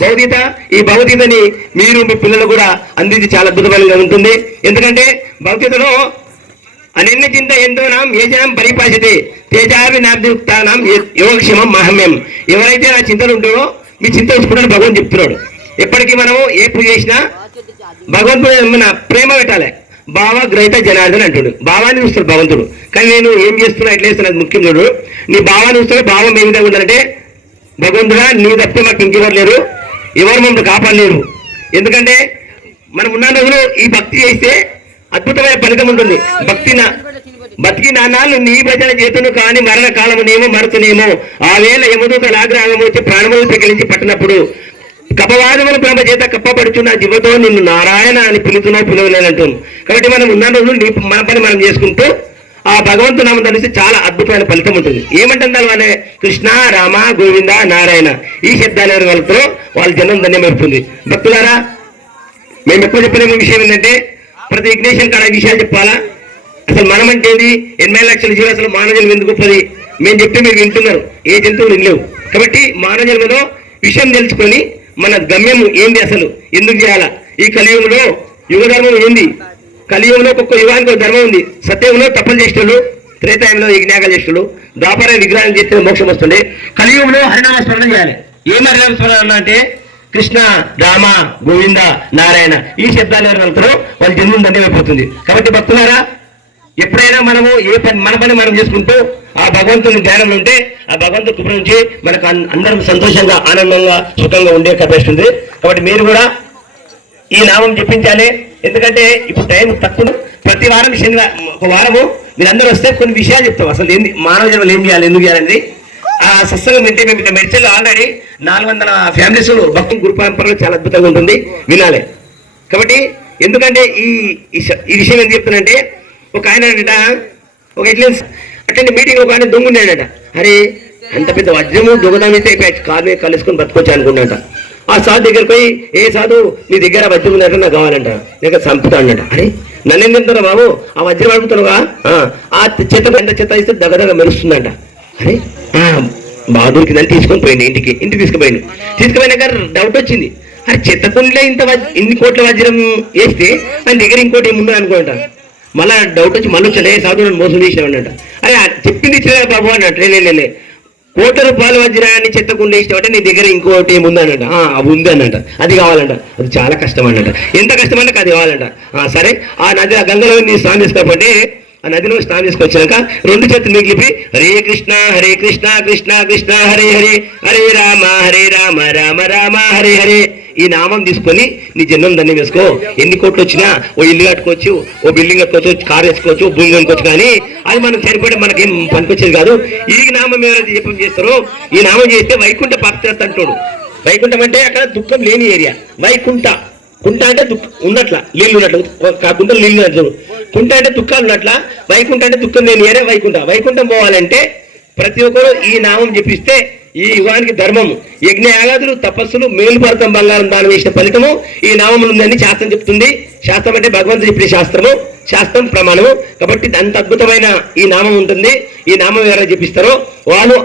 భగవద్గీత ఈ భౌతికతని మీరు మీ పిల్లలు కూడా అందించి చాలా అద్భుతమైనగా ఉంటుంది. ఎందుకంటే భౌతికతలో అనన్య చింత ఎంతో నాం ఏజనం పరిపాషతే తేజావి నాబ్దియుక్తానాం యోగక్షేమం మహమ్యం. ఎవరైతే నా చింతలు ఉంటారో మీ చింత ఉంచుకుంటాడు భగవంతుడు చెప్తున్నాడు. ఎప్పటికీ మనము ఏ పూజ చేసినా భగవంతుడు మన ప్రేమ పెట్టాలి. భావ గ్రహిత జనార్దన్ అంటుడు. భావాన్ని చూస్తాడు భగవంతుడు. కానీ నేను ఏం చేస్తున్నా ఎట్లా చేస్తున్నా అది ముఖ్యం చూడు. నీ భావాన్ని చూస్తాడు భావం ఏ విధంగా ఉండాలంటే భగవంతుడా నీ తప్పితే మాకు ఇంకెవరు లేరు. ఎవరు మమ్మల్ని కాపాడలేరు. ఎందుకంటే మనం ఉన్న రోజులు ఈ భక్తి చేస్తే అద్భుతమైన ఫలితం ఉంటుంది. భక్తి బతికి నాన్నాళ్ళు నీ భజన చేతును కాని మరణ కాలమునేమో మరుతునేమో ఆ వేళ యమదూత లాగ్రాగము వచ్చి ప్రాణములు పెకిలించి పట్టినప్పుడు కపవాదములు బ్రహ్మ చేత కప్పబడుచున్న జీవతో నిన్ను నారాయణ అని పిలుతున్నావు పిలువలేనంటుంది కాబట్టి మనం ఉన్న రోజులు నీ మన పని మనం చేసుకుంటూ ఆ భగవంతు నామం తెలిసి చాలా అద్భుతమైన ఫలితం ఉంటుంది. ఏమంటుంది వాళ్ళే కృష్ణ రామ గోవింద నారాయణ ఈ శబ్దాలు వాళ్ళతో వాళ్ళ జన్మం ధన్యమవుతుంది భక్తులారా మేము ఎప్పుడు చెప్పలేము విషయం ఏంటంటే ప్రతి విఘ్నేశ్వరం కాడ విషయాలు చెప్పాలా? అసలు మనం అంటే ఏంది? ఎనభై లక్షల జీవులు మానవులు ఎందుకు గొప్పది మేము చెప్తే మీరు వింటున్నారు. ఏ జంతువులు వినలేవు. కాబట్టి మానవులలో విషయం తెలుసుకొని మన గమ్యం ఏంది అసలు? ఎందుకు చేయాలా? ఈ కలియుగంలో యుగధర్మం ఏంది? కలియుగంలో ఒక్కొక్క యుగానికి ఒక ధర్మం ఉంది. సత్యంలో తప్పులు చేసేటోళ్ళు త్రేతాయంలో యజ్ఞాగాలు చేసేటోళ్ళు ద్వాపర విగ్రహాలు చేస్తే మోక్షం వస్తుంది. కలియుగంలో హరినామ స్మరణ చేయాలి. ఏం హరినామ స్మరణ అంటే కృష్ణ రామ గోవింద నారాయణ ఈ శబ్దాలు ఎవరు వెళ్తారో వాళ్ళ జన్మం దండమైపోతుంది కాబట్టి భక్తులారా ఎప్పుడైనా మనము ఏ పని మన పని మనం చేసుకుంటూ ఆ భగవంతుని ధ్యానంలో ఉంటే ఆ భగవంతుడు కృప నుంచి మనకు అందరం సంతోషంగా ఆనందంగా సుఖంగా ఉండే కనిపిస్తుంది కాబట్టి మీరు కూడా ఈ నామం చెప్పించాలి ఎందుకంటే ఇప్పుడు టైం తక్కువ. ప్రతి వారం శనివారం ఒక వారము మీరందరూ వస్తే కొన్ని విషయాలు చెప్తాం. అసలు ఏంది? మానవ జన్మలు ఏం చేయాలి? ఎందుకు చేయాలని ఆ సత్సంగం వింటే మేము ఇక్కడ మెడిచల్లో ఆల్రెడీ నాలుగు వందల ఫ్యామిలీస్ భక్తి గురు పరంపరలో చాలా అద్భుతంగా ఉంటుంది. వినాలి. కాబట్టి ఎందుకంటే ఈ ఈ విషయం ఏం చెప్తున్నానంటే ఒక ఆయన ఒక ఎట్లా అట్లాంటి మీటింగ్ ఒక ఆయన దొంగున్నాడట అరే అంత పెద్ద వజ్రము దొంగదాం అయితే కాదు కాలు కలుసుకొని బతుకొచ్చు అనుకున్నాట ఆ సాధు దగ్గరికి పోయి ఏ సాధు నీ దగ్గర వజ్రం ఉందంటే నాకు కావాలంట. లేక చంపుతా అన్నట అరే నన్ను ఏం బాబు? ఆ వజ్రం అడుగుతున్నావా ఆ, చెత్త ఎంత చెత్త ఇస్తే దగ్గర మెరుస్తుందంట. అరే ఆ, దాన్ని తీసుకొని పోయింది ఇంటికి ఇంటికి తీసుకుపోయింది. తీసుకుపోయినాక డౌట్ వచ్చింది. అరే చెత్త కుండలో ఇంత ఇన్ని కోట్ల వజ్రం వేస్తే ఆయన దగ్గర ఇంకోటి ఏముంది అనుకుంటా మళ్ళా డౌట్ వచ్చి మళ్ళీ వచ్చాడు ఏ సాధువులను మోసం చేసినామంట అరే చెప్పింది ఇచ్చిన బాబు అన్నట్టు లే, లే, పాలు రూపాయల వజ్రాన్ని చెత్తకుండా ఇష్టం అంటే నీ దగ్గర ఇంకోటి ఏముంది అనంట అవి ఉంది అన్నట అది కావాలంట. అది చాలా కష్టం అనంట ఎంత కష్టం అంటే అది కావాలంట. ఆ, సరే. ఆ నది ఆ గంగలో నీ స్నానం చేసుకోకపోతే ఆ నదిలో స్నానం చేసుకొచ్చాక రెండు చేతులు మిగిలిపి హరే కృష్ణ హరే కృష్ణ కృష్ణ కృష్ణ హరే హరే హరే రామ హరే రామ రామ రామ హరే హరే. ఈ నామం తీసుకొని నీ జన్మం దండం వేసుకో ఎన్ని కోట్లు వచ్చినా ఓ ఇల్లు కట్టుకోవచ్చు ఓ బిల్డింగ్ కట్టుకోవచ్చు కార్ వేసుకోవచ్చు భూమి కొనుక్కోవచ్చు కానీ అది మనకు సరిపడే మనకేం పనికొచ్చేది కాదు. ఈ నామం ఎవరైతే జపం చేస్తారో ఈ నామం చేస్తే వైకుంఠ పాత్రత అంటాడు. వైకుంఠం అంటే అక్కడ దుఃఖం లేని ఏరియా. వైకుంఠ. కుంట అంటే దుఃఖం ఉన్నట్ల నీళ్ళు ఉన్నట్లు కాకుండా నీళ్ళు ఉన్నట్లు కుంట అంటే దుఃఖాలు ఉన్నట్ల వైకుంఠ అంటే దుఃఖం నేను వేరే వైకుంఠ. వైకుంఠం పోవాలంటే ప్రతి ఒక్కరు ఈ నామం జపిస్తే ఈ యుగానికి ధర్మము. యజ్ఞ యాగాదులు తపస్సులు మేలుపరతం బంగారం దానం వేసిన ఫలితము. ఈ నామములు ఉందని శాస్త్రం చెప్తుంది. శాస్త్రం అంటే భగవంతుడు చెప్పిన శాస్త్రము. శాస్త్రం ప్రమాణము. కాబట్టి అంత అద్భుతమైన ఈ నామం ఉంటుంది. ఈ నామం ఎవరైనా జపిస్తారో వాళ్ళు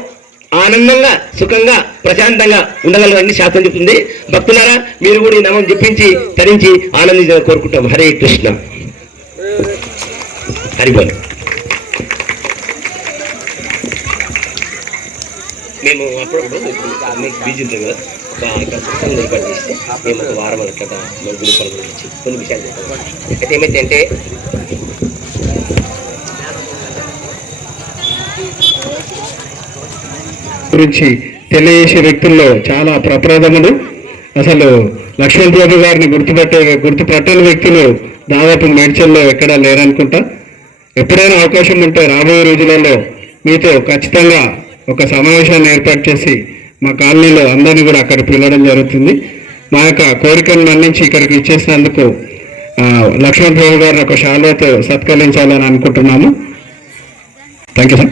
ఆనందంగా సుఖంగా ప్రశాంతంగా ఉండగలరని శాస్త్రం చెప్తుంది. భక్తులారా మీరు కూడా ఈ నామం జపించి తరించి ఆనందించాలని కోరుకుంటాం హరే కృష్ణ. హరిబోల్ మేము అప్పుడప్పుడు మీకు బిజీ ఉంటుంది కదా ఇక్కడ సత్సంగం ఏర్పాటు చేస్తే మేము ఒక వారం అట్లా మన గురి పనుల గురించి కొన్ని విషయాలు చెప్తాం. అయితే ఏమైతే అంటే గురించి తెలియజేసే వ్యక్తుల్లో చాలా ప్రప్రథములు అసలు లక్ష్మణ్ ప్రభు గారిని గుర్తుపట్టే గుర్తుపెట్టని వ్యక్తులు దాదాపు మేడ్చల్లో ఎక్కడా లేరనుకుంటా. ఎప్పుడైనా అవకాశం ఉంటే రాబోయే రోజులలో మీతో ఖచ్చితంగా ఒక సమావేశాన్ని ఏర్పాటు చేసి మా కాలనీలో అందరినీ కూడా అక్కడ పిలవడం జరుగుతుంది. మా యొక్క కోరికను మన్నించి ఇక్కడికి ఇచ్చేసినందుకు లక్ష్మణ్ ప్రభు గారిని ఒక శాలతో సత్కరించాలని అనుకుంటున్నాము. Thank you sir.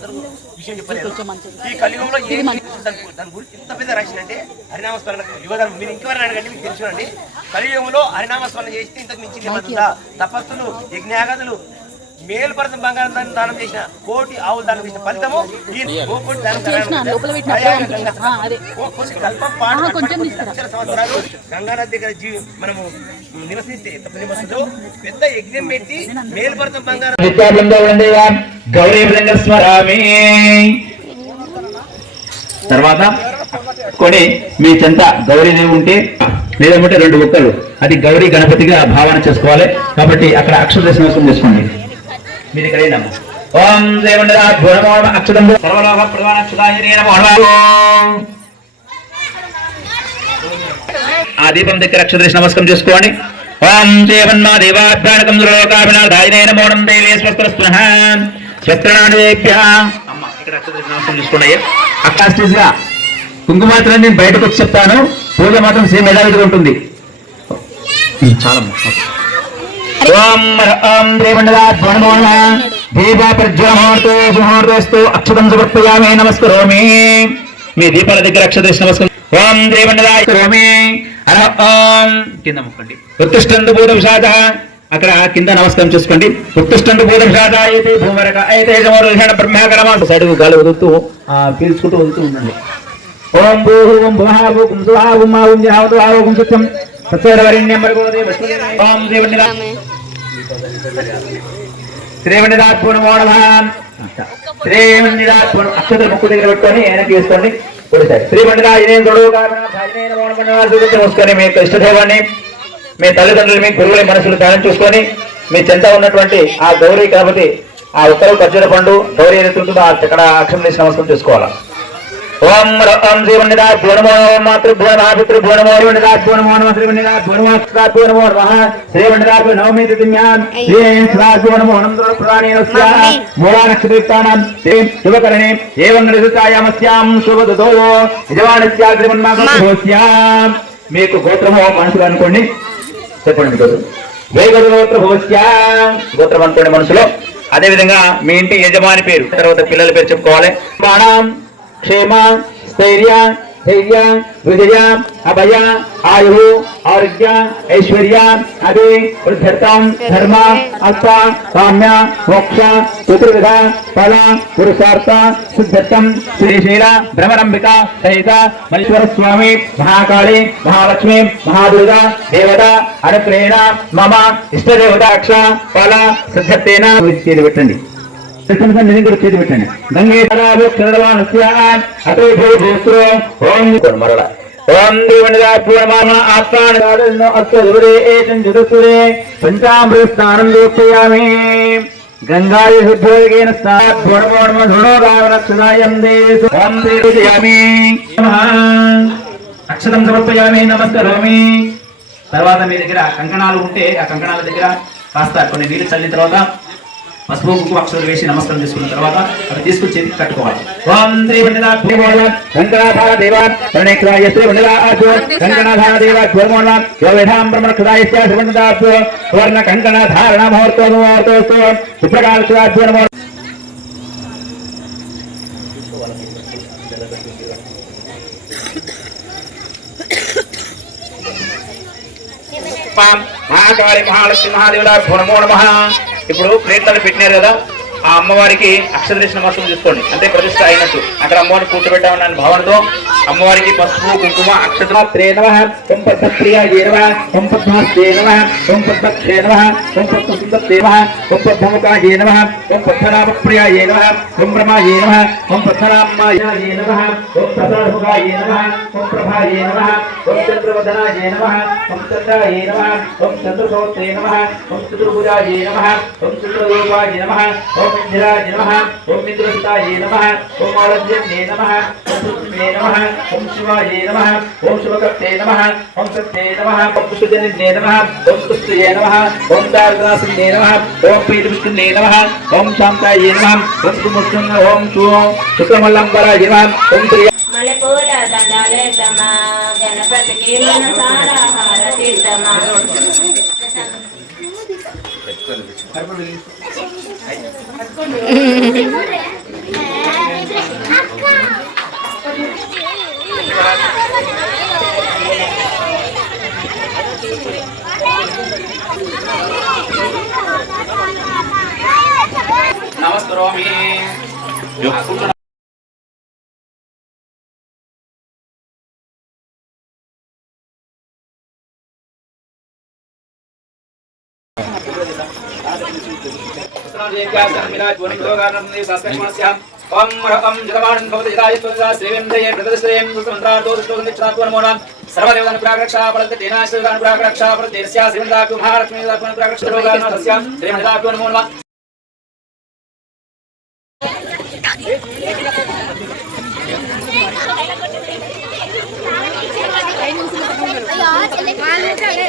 విషయం చెప్పలేదు ఈ కలియుగంలో ఏం దాని గురించి ఇంత పెద్ద అంటే హరినామస్మరణ యువధర్మం మీరు ఇంకెవరైనా అడగండి మీకు తెలుసునండి. కలియుగంలో హరినామస్మరణ చేస్తే ఇంతకు మించి తపస్సులు యజ్ఞాగతులు మేలు పరసం బంగారం దానం చేసిన కోటి ఆవులు దానం చేసిన ఫలితము సంవత్సరాలు గంగానది దగ్గర జీవి మనము నివసిస్తే నివసిస్తూ పెద్ద యజ్ఞం పెట్టి మేలు పరసం బంగారం. గౌరీ తర్వాత కొని మీ చెంత గౌరీదేవి ఉంటే లేదంటే రెండు ఒక్కలు. అది గౌరీ గణపతిగా భావన చేసుకోవాలి. కాబట్టి అక్కడ అక్షర దర్శనం చేసుకోండి మీరు ఇక్కడ నమ్మ ఓం దేవండరా భువనమో అక్షరం సర్వలోక ప్రధాన అక్షరాయ నమో ఆ దీపం దగ్గర అక్షర నమస్కారం చేసుకోండి। ఓం దేవన్మా దేవాభ్యానకం దుర్లోకాభినాథాయ నమో నందే స్వస్త్రస్పృహ స్వస్త్రనాడేభ్య అమ్మ ఇక్కడ అక్షర నమస్కారం చేసుకోండి అయ్యా కుంకుమాత్రం నేను బయటకు వచ్చి చెప్తాను। పూజ మాత్రం సేమ్ యథావిధిగా ఉంటుంది। అక్షతం సమర్పయామి నమస్కరోమి. మీ దీపాల దగ్గర అక్షత నమస్కారం. ఓం దేవండరా కరోమి అర ఓం. కింద ముక్కండి. ఉత్తిష్టందు భూత విషాద. అక్కడ కింద నమస్కారం చేసుకోండి. ఉత్తిష్టందు భూత విషాద అయితే భూమరక బ్రహ్మాకరమ గాలి వదులుతూ పీల్చుకుంటూ వదులుతూ ఉండండి. భూ మా సత్యవరణ్యం ఓం దేవన్నిదా శ్రీవణిదాత్మూలమోడలాన్ శ్రీవణిదాత్మూల అక్షతలు ముక్కు దగ్గర పెట్టుకొని ఆయన తీసుకోండి. కొడిసారి శ్రీవణిదాజనేంద్రుడు చూసుకొని మీ యొక్క ఇష్టదేవాన్ని మీ తల్లిదండ్రులు మీ గురువుల మనసులు ధ్యానం చూసుకొని మీ చెంత ఉన్నటువంటి ఆ గౌరీ కాబట్టి ఆ ఉత్తర ఖర్జూర పండు గౌరీ ఏదైతుంటుందో అక్కడ అక్షరం నమస్కారం చేసుకోవాలి? ఓం ఓం నమో నమ నమో నమ నవమి నమో ప్రాణేన స్యాహ మూలా శుభకరణే. ఏవం యజమానస్యాగ్రమన్మాగోస్యాం మీకు గోత్రమో మనసులో అనుకోండి. చెప్పండి వేగద గోత్ర గోత్రం అనుకోండి మనసులో. అదే విధంగా మీ ఇంటి యజమాని పేరు. తర్వాత పిల్లల పేరు చెప్పుకోవాలి. బాణం. క్షేమ స్థైర్య ధైర్య విజయ అభయ ఆయు ఆరోగ్య ఐశ్వర్య అదే వృద్ధర్థం ధర్మ అర్థ కామ్య మోక్ష చతుర్విధ ఫల పురుషార్థ సిద్ధర్థం శ్రీశైల భ్రమరంబిక సహిత మల్లేశ్వర స్వామి మహాకాళి మహాలక్ష్మి మహాదుర్గ దేవత అనుగ్రహేణ మమ ఇష్టదేవతాక్ష ఫల సిద్ధత్తేన చేతి పెట్టండి నిజంగా చేతి పెట్టండి గంగే తలాభు అతో భూభూస్త్రో ఓం మరల. ఓం దేవనిగా పూర్ణమాన ఆత్మాన అస్త ఏతం జదుసురే పంచామృత స్నానం గంగాయ ఓం దేవయామి అక్షరం సమర్పయామి నమస్కరోమి. తర్వాత మీ దగ్గర కంకణాలు ఉంటే ఆ కంకణాల దగ్గర కాస్త కొన్ని నీళ్ళు చల్లిన తర్వాత పసుపు కుంకుమ అక్షరాలు వేసి నమస్కారం చేసుకున్న తర్వాత అవి తీసుకుని చేతికి కట్టుకోవాలి ఓం శ్రీ వందనా దేవాల కంకణాధార దేవా ముహూర్తో మహాకాళి మహాలక్ష్మి మహాదేవుల నమో నమః. ఇప్పుడు ప్లేట్లను పెట్టినారు కదా ఆ అమ్మవారికి అక్షరదర్శన నమస్కారం తీసుకోండి అంటే ప్రతిష్ట అయినట్టు అక్కడ అమ్మవారిని కూర్చోబెట్టామన్న భావనతో అమ్మవారికి పసుపు కుంకుమ అక్షత్రే నమ ఓం పద్మప్రియాయ నమ ఓం పద్మాస్తే ఓం పద్మక్షే ఓం పద్మసుందరే ఓం పద్మముఖాయ నమ ఓం పద్మనాభప్రియాయ నమ ఓం బ్రహ్మాయ నమ ఓం పద్మనామాయ ఓం ఓం ఓం చంద్రవదనాయ నమ ఓం చంద్రాయ నమ ఓం చంద్రసోత్రే నమ ఓం చతుర్భుజాయ నమ ఓం చంద్రరూపాయ నమ ఓం ఇందిరాయ నమ ఓం ఇంద్రసుతాయ నమ ఓం ఆలజ్యన్నే నమ ఓం సుత్మే నమ ఓం శివాయ నమ ఓం శివకర్తే నమ ఓం సత్యే నమ ఓం కుశజనిన్నే నమ ఓం కుస్తయే నమ ఓం దారదాసిన్నే నమ ఓం ప్రీతివిష్ణున్నే నమ ఓం శాంతాయ నమ ఓం సుముష్ణ ఓం శు శుక్రమల్లంబరాయ నమ ఓం ప్రియ మల్లెపూల దండాలేతమా గణపతికి మనసారా నమస్కరోమి Nama Romi. రకం జగమానం భవతి జగాయ త్వజా శ్రీవేంద్రయే ప్రదశ్రేయం సుమంత్రార్థో దుష్టోగంధిక్షణాత్వ నమోనాం సర్వదేవతాన్ ప్రాగరక్షా ఫలతే తేనాశ్రీదాన్ ప్రాగరక్షా ఫలతే తస్యా శ్రీమంతాకు మహాలక్ష్మీ దాత్వన్ ప్రాగరక్ష రోగాన్ తస్యా అయ్యో చెల్లె.